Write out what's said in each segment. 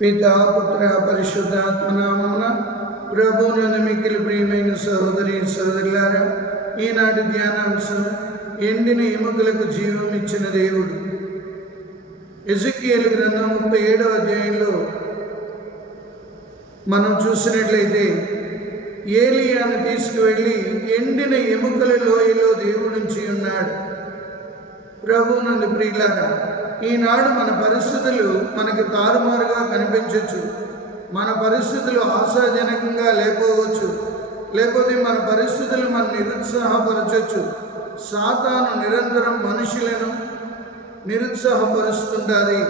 పితా పుత్ర పరిశుద్ధాత్మ నామమున ప్రభువునందు మిక్కిలి ప్రియమైన సహోదరి సహోదరులారా, ఈనాటి ధ్యానాంశం ఎండిన ఎముకలకు జీవం ఇచ్చిన దేవుడు. ఎజెకియేలు గ్రంథం 37వ అధ్యాయంలో మనం చూసినట్లయితే ఏలియాను తీసుకువెళ్ళి ఎండిన ఎముకల లోయలో దేవుడుంచి ఉన్నాడు. ప్రభువునందు ప్రియులారా, ఈనాడు మన పరిస్థితులు మనకి తారుమారుగా కనిపించవచ్చు. మన పరిస్థితులు ఆశాజనకంగా లేకపోవచ్చు, లేకపోతే మన పరిస్థితులు మన నిరుత్సాహపరచవచ్చు. సాతాను నిరంతరం మనుషులను నిరుత్సాహపరుస్తుంటుంది.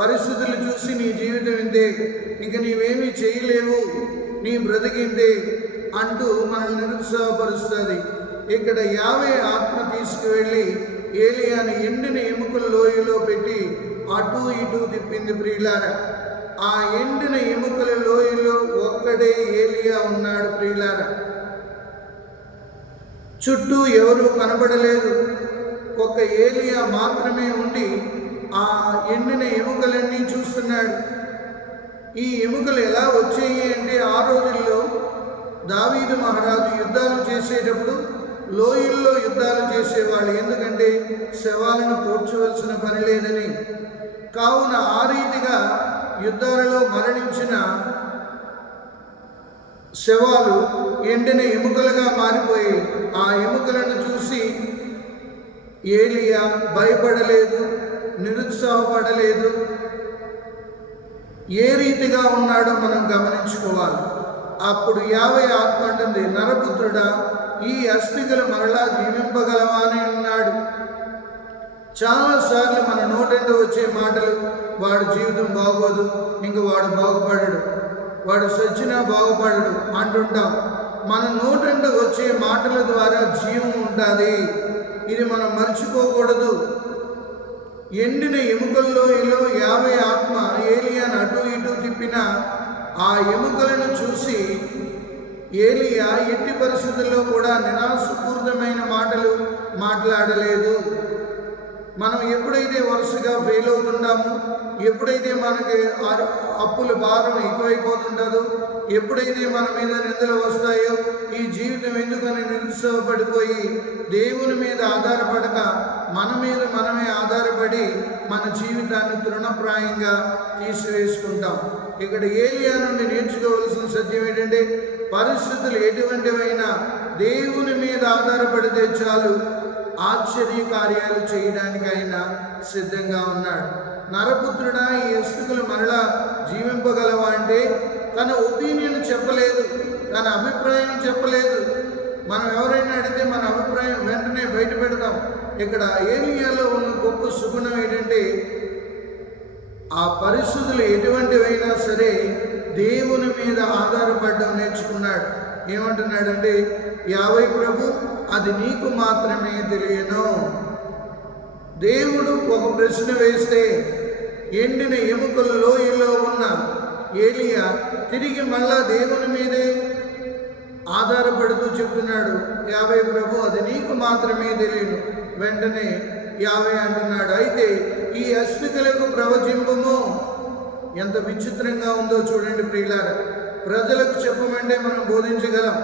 పరిస్థితులు చూసి నీ జీవితం ఇంతే, ఇంక నీవేమీ చేయలేవు, నీ బ్రతికిందే అంటూ మనల్ని నిరుత్సాహపరుస్తుంది. ఇక్కడ యావే ఆత్మ తీసుకువెళ్ళి ఏలియాను ఎండిన ఎముకల లోయలో పెట్టి అటు ఇటు తిప్పింది. ప్రియులారా, ఆ ఎండిన ఎముకల లోయలో ఒక్కడే ఏలియా ఉన్నాడు. ప్రియులారా, చుట్టూ ఎవరూ కనబడలేదు, ఒక్క ఏలియా మాత్రమే ఉండి ఆ ఎండిన ఎముకలన్నీ చూస్తున్నాడు. ఈ ఎముకలు ఎలా వచ్చాయి అంటే, ఆ రోజుల్లో దావీదు మహారాజు యుద్ధాలు చేసేటప్పుడు లోయల్లో యుద్ధాలు చేసేవాళ్ళు. ఎందుకంటే శవాలను పోడ్చవలసిన పని లేదని. కావున ఆ రీతిగా యుద్ధాలలో మరణించిన శవాలు ఎండిన ఎముకలుగా మారిపోయి, ఆ ఎముకలను చూసి ఏలియా భయపడలేదు, నిరుత్సాహపడలేదు. ఏ రీతిగా ఉన్నాడో మనం గమనించుకోవాలి. అప్పుడు యావే ఆత్మ అంటుంది, నరపుత్రుడా, ఈ అస్థికలు మరలా జీవింపగలవా అని అన్నాడు. చాలాసార్లు మన నోటెంట వచ్చే మాటలు, వాడి జీవితం బాగోదు, ఇంక వాడు బాగుపడడు, వాడు సచ్చినా బాగుపడడు అంటుంటాం. మన నోటెంట వచ్చే మాటల ద్వారా జీవం ఉంటుంది. ఇది మనం మర్చిపోకూడదు. ఎండిన ఎముకల్లో యావే ఆత్మ ఏలియాను అటు ఇటు తిప్పిన ఆ ఎముకలను చూసి ఏలియా ఎట్టి పరిస్థితుల్లో కూడా నిరాశపూరితమైన మాటలు మాట్లాడలేదు. మనం ఎప్పుడైతే వరుసగా ఫెయిల్ అవుతుంటామో, ఎప్పుడైతే మనకి అప్పుల భారం ఎక్కువైపోతుంటుందో, ఎప్పుడైతే మన మీద నిందలు వస్తాయో, ఈ జీవితం ఎందుకని నిరుత్సాహపడిపోయి దేవుని మీద ఆధారపడక మన మీద మనమే ఆధారపడి మన జీవితాన్ని తృణప్రాయంగా తీసివేసుకుంటాం. ఇక్కడ ఏలియా నుండి నేర్చుకోవాల్సిన సత్యం ఏంటంటే, పరిస్థితులు ఎటువంటివైనా దేవుని మీద ఆధారపడితే చాలు, ఆశ్చర్య కార్యాలు చేయడానికి ఆయన సిద్ధంగా ఉన్నాడు. నరపుత్రుడా, ఈ అస్థికలు మరలా జీవింపగలవా అంటే తన ఒపీనియన్ చెప్పలేదు, తన అభిప్రాయం చెప్పలేదు. మనం ఎవరైనా అడిగితే మన అభిప్రాయం వెంటనే బయట పెడతాం. ఇక్కడ ఏలియాలో ఉన్న గొప్ప సుగుణం ఏంటంటే, ఆ పరిస్థితులు ఎటువంటివైనా సరే దేవుని మీద ఆధారపడడం నేర్చుకున్నాడు. ఏమంటున్నాడంటే, యావే ప్రభు, అది నీకు మాత్రమే తెలియను. దేవుడు ఒక ప్రశ్న వేస్తే ఎండిన ఎముకల లోయలో ఉన్న ఏలియా తిరిగి మళ్ళా దేవుని మీదే ఆధారపడుతూ చెప్తున్నాడు, యావే ప్రభు, అది నీకు మాత్రమే తెలియను. వెంటనే యావే అంటున్నాడు, అయితే ఈ అస్థికలకు ప్రవచింపము. ఎంత విచిత్రంగా ఉందో చూడండి ప్రియులారా. ప్రజలకు చెప్పమంటే మనం బోధించగలం,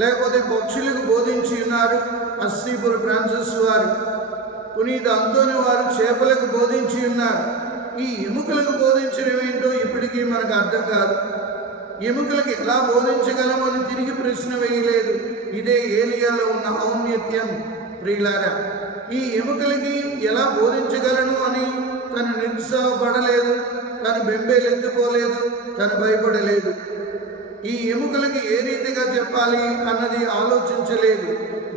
లేకపోతే పక్షులకు బోధించి ఉన్నారు అస్సీపుర ఫ్రాన్సిస్ వారు, పునీత అంతోని వారు చేపలకు బోధించి ఉన్నారు. ఈ ఎముకలకు బోధించడం ఏంటో ఇప్పటికీ మనకు అర్థం కాదు. ఎముకలకు ఎలా బోధించగలమని తిరిగి ప్రశ్న వేయలేదు. ఇదే ఏలియాలో ఉన్న ఔన్నత్యం ప్రియులారా. ఈ ఎముకలకి ఎలా బోధించగలను అని తను నిరుత్సాహపడలేదు, తను బెంబేలెత్తిపోలేదు, తను భయపడలేదు. ఈ ఎముకలకి ఏ రీతిగా చెప్పాలి అన్నది ఆలోచించలేదు.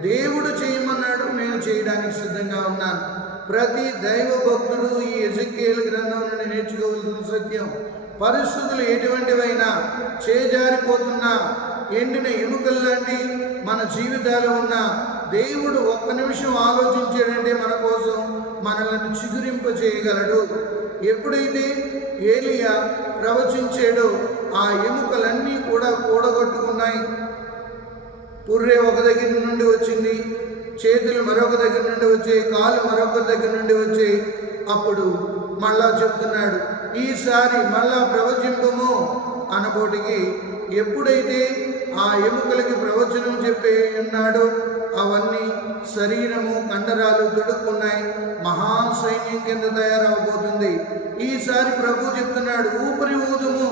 దేవుడు చేయమన్నాడు, నేను చేయడానికి సిద్ధంగా ఉన్నాను. ప్రతి దైవ భక్తుడు ఈ ఎజెకియేలు గ్రంథం నుండి నేర్చుకోవాల్సిన సత్యం, పరిస్థితులు ఎటువంటివైనా, చేజారిపోతున్నా, ఎండిన ఎముకలు లాంటి మన జీవితాలు ఉన్నా, దేవుడు ఒక్క నిమిషం ఆలోచించాడంటే మన కోసం మనల్ని చిగురింపజేయగలడు. ఎప్పుడైతే ఏలియా ప్రవచించాడో ఆ ఎముకలన్నీ కూడా కూడగొట్టుకున్నాయి. పుర్రె ఒక దగ్గర నుండి వచ్చింది, చేతులు మరొక దగ్గర నుండి వచ్చాయి, కాళ్ళు మరొక దగ్గర నుండి వచ్చాయి. అప్పుడు మళ్ళా చెప్తున్నాడు, ఈసారి మళ్ళా ప్రవచింపము అనబోటికి ఎప్పుడైతే ఆ ఎముకలకి ప్రవచనం చెప్పే ఉన్నాడో అవన్నీ శరీరము కండరాలు తొడుక్కున్నాయి, మహాసైన్యం కింద తయారవబోతుంది. ఈసారి ప్రభు చెప్తున్నాడు, ఊపిరి ఊదుము.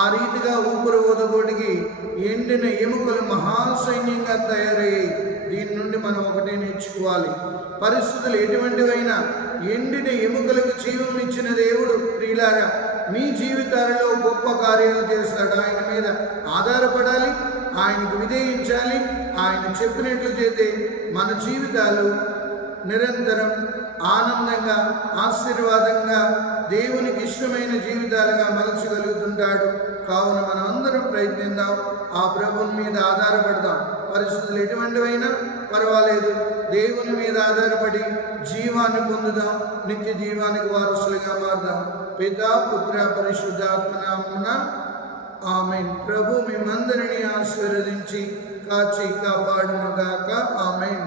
ఆ రీతిగా ఊపిరి ఊదబోటికి ఎండిన ఎముకలు మహాసైన్యంగా తయారయ్యాయి. దీని నుండి మనం ఒకటే నేర్చుకోవాలి, పరిస్థితులు ఎటువంటివైనా ఎండిన ఎముకలకు జీవం ఇచ్చిన దేవుడు ప్రియులారా మీ జీవితాలలో గొప్ప కార్యాలు చేస్తాడు. ఆయన మీద ఆధారపడాలి, ఆయనకు విధేయించాలి. ఆయన చెప్పినట్లు చేస్తే మన జీవితాలు నిరంతరం ఆనందంగా, ఆశీర్వాదంగా, దేవునికి ఇష్టమైన జీవితాలుగా మలచగలుగుతుంటాడు. కావున మనం అందరం ప్రయత్నిద్దాం, ఆ ప్రభుని మీద ఆధారపడదాం. పరిస్థితులు ఎటువంటివైనా పర్వాలేదు, దేవుని మీద ఆధారపడి జీవాన్ని పొందుదాం, నిత్య జీవానికి వారసులుగా మారుదాం. పితా పుత్ర పరిశుద్ధాత్మ నామమున ఆమేన్. ప్రభు మిమ్మందరినీ ఆశీర్వదించి కాచి కాపాడునుగాక. ఆమేన్.